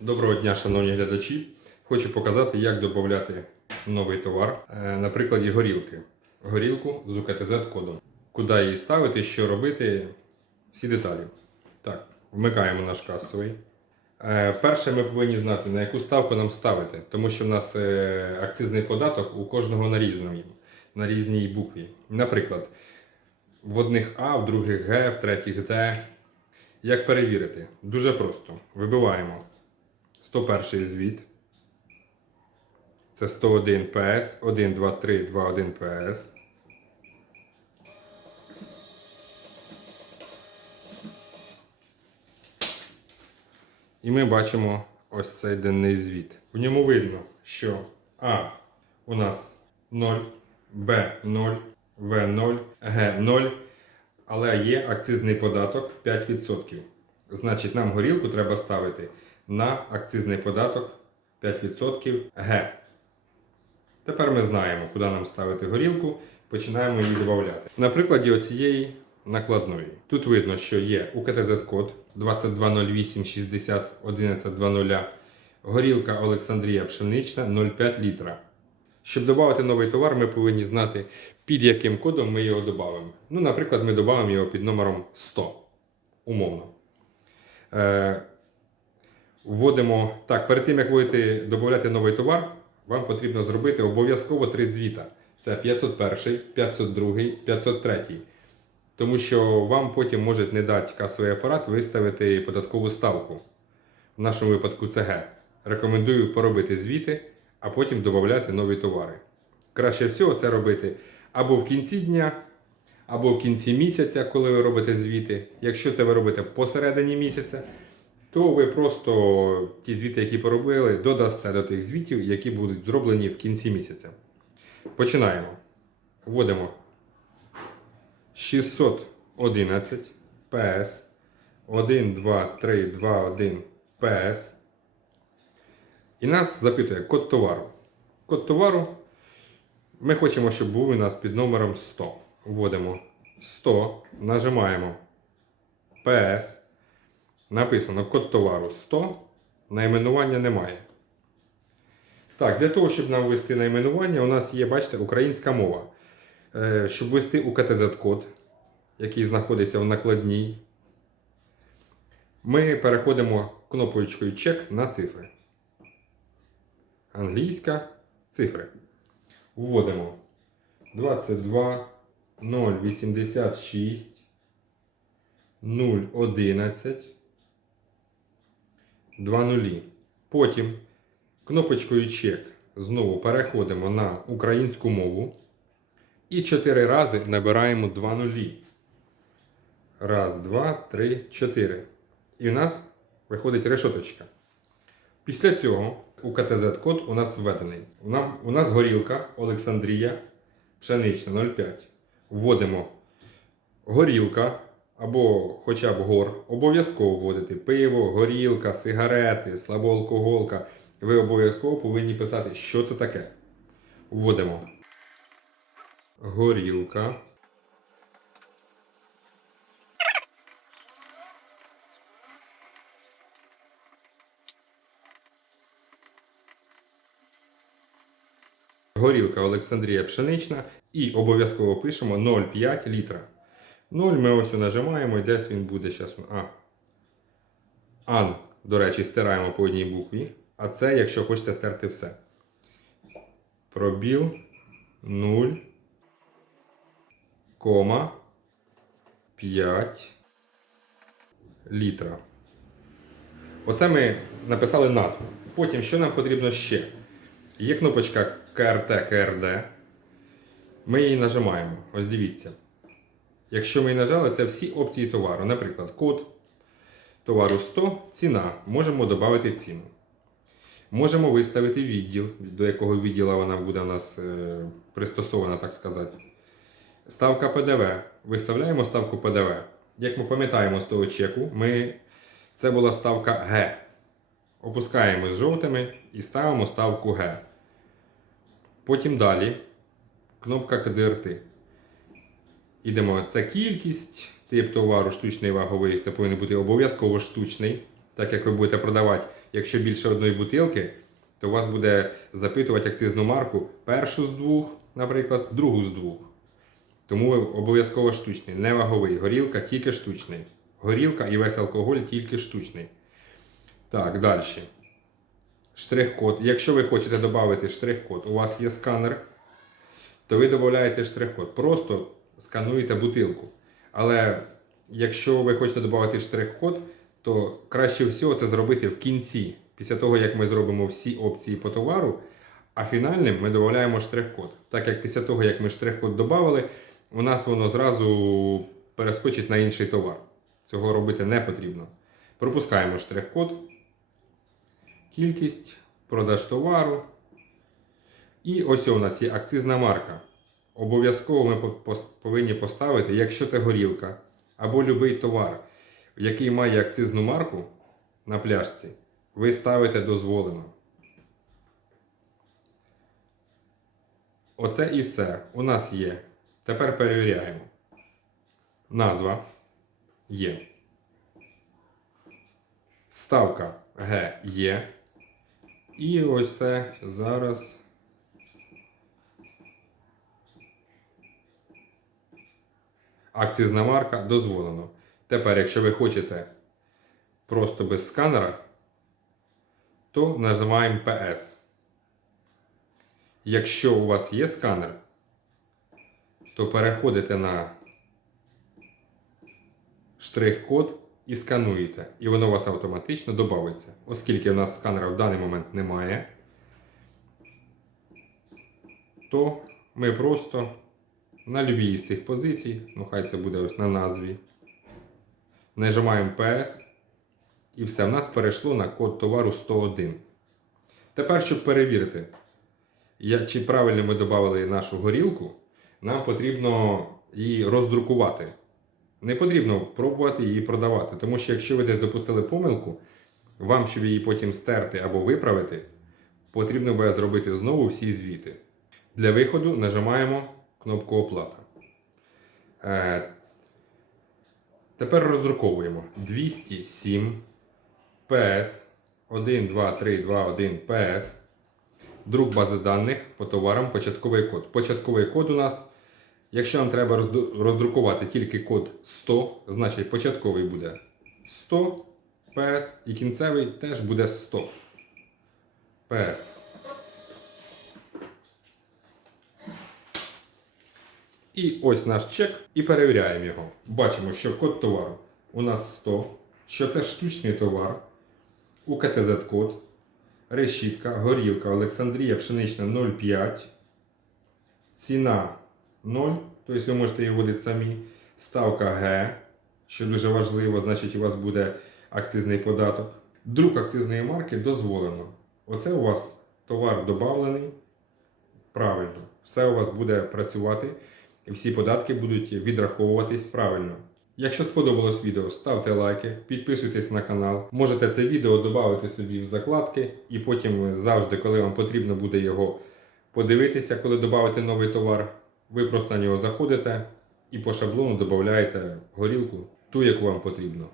Доброго дня, шановні глядачі. Хочу показати, як додати новий товар е, на прикладі горілки. Горілку з УКТЗ-кодом. Куди її ставити, що робити, всі деталі. Так, вмикаємо наш касовий. Е, Перше, ми повинні знати, на яку ставку нам ставити, тому що в нас е, акцизний податок у кожного на різному, на різній букві. Наприклад, в одних А, в других Г, в третіх Д. Як перевірити? Дуже просто. Вибиваємо 101 звіт. Це 101 ПС, 1, 2, 3, 2, 1 ПС. І ми бачимо ось цей денний звіт. В ньому видно, що А у нас 0, Б 0, В 0, Г 0, але є акцизний податок 5%. Значить, нам горілку треба ставити на акцизний податок 5% Г. Тепер ми знаємо, куди нам ставити горілку, починаємо її додати. На прикладі оцієї накладної. Тут видно, що є УКТЗ-код 2208 60 1120, горілка Олександрія пшенична 0,5 літра. Щоб додати новий товар, ми повинні знати, під яким кодом ми його додамо. Ну, наприклад, ми додамо його під номером 100. Умовно. Вводимо. Так, перед тим як будете додати новий товар, вам потрібно зробити обов'язково три звіта. Це 501, 502, 503. Тому що вам потім може не дати касовий апарат виставити податкову ставку. В нашому випадку це Г. Рекомендую поробити звіти, а потім додати нові товари. Краще всього це робити або в кінці дня, або в кінці місяця, коли ви робите звіти. Якщо це ви робите посередині місяця, то ви просто ті звіти, які поробили, додасте до тих звітів, які будуть зроблені в кінці місяця. Починаємо. Вводимо 611 PS 1, 2, 3, 2, 1 PS. І нас запитує код товару. Код товару ми хочемо, щоб був у нас під номером 100. Вводимо 100, нажимаємо PS. Написано код товару 100, найменування немає. Так, для того, щоб нам ввести найменування, у нас є, бачите, українська мова. Е, Щоб ввести УКТЗ-код, який знаходиться в накладній, ми переходимо кнопочкою чек на цифри. Англійська цифри. Вводимо 22 086 011 2 нулі. Потім кнопочкою чек знову переходимо на українську мову і 4 рази набираємо 2 нулі. Раз, два, три, чотири. І у нас виходить решоточка. Після цього УКТЗ-код у нас введений. У нас, у нас горілка Олександрія пшенична 0,5. Вводимо горілка або хоча б гор. Обов'язково вводити пиво, горілка, сигарети, слабоалкоголка. Ви обов'язково повинні писати, що це таке. Вводимо горілка. Горілка Олександрія пшенична і обов'язково пишемо 0,5 літра. 0 ми ось нажимаємо і десь він буде зараз. А. Ан, до речі, стираємо по одній букві. А це, якщо хочете стерти все. Пробіл 0, кома 5 літра. Оце ми написали назву. Потім, що нам потрібно ще? Є кнопочка КРТ КРД. Ми її нажимаємо. Ось дивіться. Якщо ми нажали, це всі опції товару. Наприклад, код товару 100, ціна. Можемо додати ціну. Можемо виставити відділ, до якого відділу вона буде у нас е, пристосована, так сказати. Ставка ПДВ. Виставляємо ставку ПДВ. Як ми пам'ятаємо з того чеку, ми... це була ставка Г. Опускаємо з жовтими і ставимо ставку Г. Потім далі кнопка КДРТ. Ідемо, це кількість, тип товару штучний ваговий, це повинен бути обов'язково штучний, так як ви будете продавати якщо більше одної бутилки, то вас буде запитувати акцизну марку першу з двох, наприклад, другу з двох. Тому обов'язково штучний, не ваговий. Горілка тільки штучний. Горілка і весь алкоголь тільки штучний. Так, далі. Штрих-код. Якщо ви хочете додати штрих-код, у вас є сканер, то ви додаєте штрих-код. Просто скануєте бутилку. Але якщо ви хочете додати штрих-код, то краще всього це зробити в кінці, після того, як ми зробимо всі опції по товару, а фінальним ми додаємо штрих-код. Так як після того, як ми штрих-код додали, у нас воно зразу перескочить на інший товар. Цього робити не потрібно. Пропускаємо штрих-код, кількість, продаж товару. І ось у нас є акцизна марка. Обов'язково ми повинні поставити, якщо це горілка або будь-який товар, який має акцизну марку на пляшці, ви ставите дозволено. Оце і все. У нас є. Тепер перевіряємо. Назва є. Ставка Г є. І ось це зараз. Акцизна марка дозволено. Тепер, якщо ви хочете просто без сканера, то нажимаємо PS. Якщо у вас є сканер, то переходите на штрих-код і скануєте. І воно у вас автоматично додається. Оскільки у нас сканера в даний момент немає, то ми просто на любій з цих позицій, ну хай це буде ось на назві, нажимаємо PS і все, в нас перейшло на код товару 101. Тепер, щоб перевірити, чи правильно ми додали нашу горілку, нам потрібно її роздрукувати. Не потрібно пробувати її продавати, тому що якщо ви десь допустили помилку, вам, щоб її потім стерти або виправити, потрібно буде зробити знову всі звіти. Для виходу нажимаємо кнопку оплата. Е, тепер роздруковуємо 207 PS 1, 2, 3, 2, 1 PS. Друк бази даних по товарам початковий код. Початковий код у нас, якщо нам треба роздрукувати тільки код 100, значить початковий буде 100 PS і кінцевий теж буде 100 PS. І ось наш чек і перевіряємо його. Бачимо, що код товару у нас 100, що це штучний товар, УКТЗ-код, решітка, горілка, Олександрія пшенична 0,5, ціна 0, тобто ви можете її вводити самі. Ставка Г, що дуже важливо, значить у вас буде акцизний податок. Друк акцизної марки дозволено. Оце у вас товар додавлений. Правильно, все у вас буде працювати, і всі податки будуть відраховуватись правильно. Якщо сподобалось відео, ставте лайки, підписуйтесь на канал. Можете це відео додати собі в закладки, і потім завжди, коли вам потрібно буде його подивитися, коли додати новий товар, ви просто на нього заходите і по шаблону додаєте горілку, ту, яку вам потрібно.